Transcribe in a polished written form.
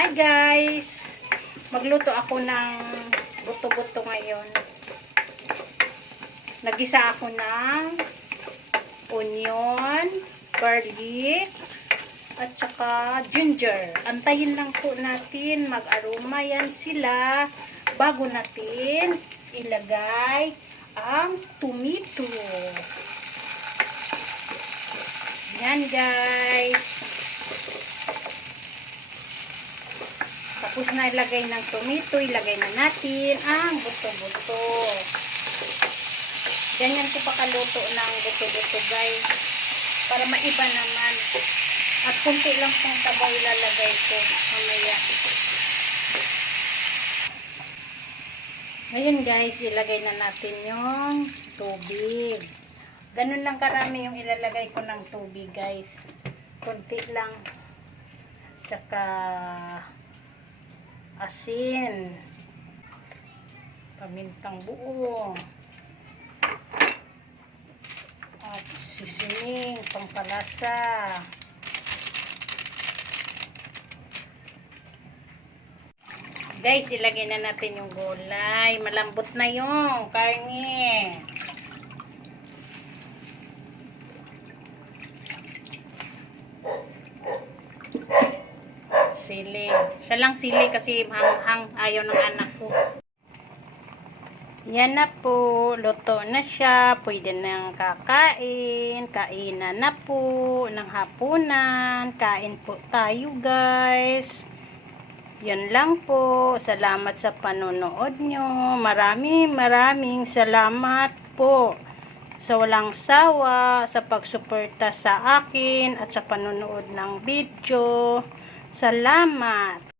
Hi guys! Magluto ako ng buto-buto ngayon. Nagisa ako ng onion, garlic, at saka ginger. Antayin lang po natin mag-aroma yan sila bago natin ilagay ang tomato. Yan guys. Tapos na ilagay ng tomato, ilagay na natin ang buto-buto. Ganyan ko pakaluto ng buto-buto guys. Para maiba naman. At kunti lang pong tabaw ilalagay ko mamaya. Ngayon guys, ilagay na natin yung tubig. Ganun lang karami yung ilalagay ko ng tubig guys. Kunti lang. Tsaka asin, pamintang buo, at seasoning, pampalasa. Guys, ilagay na natin yung gulay. Malambot na yung karne. Sili. Isa lang sili kasi hanghang ayaw ng anak ko. Yan na po. Luto na siya. Pwede nang kakain. Kainan na po ng hapunan. Kain po tayo guys. Yan lang po. Salamat sa panonood nyo. Maraming salamat po sa walang sawa sa pagsuporta sa akin at sa panonood ng video. Salamat!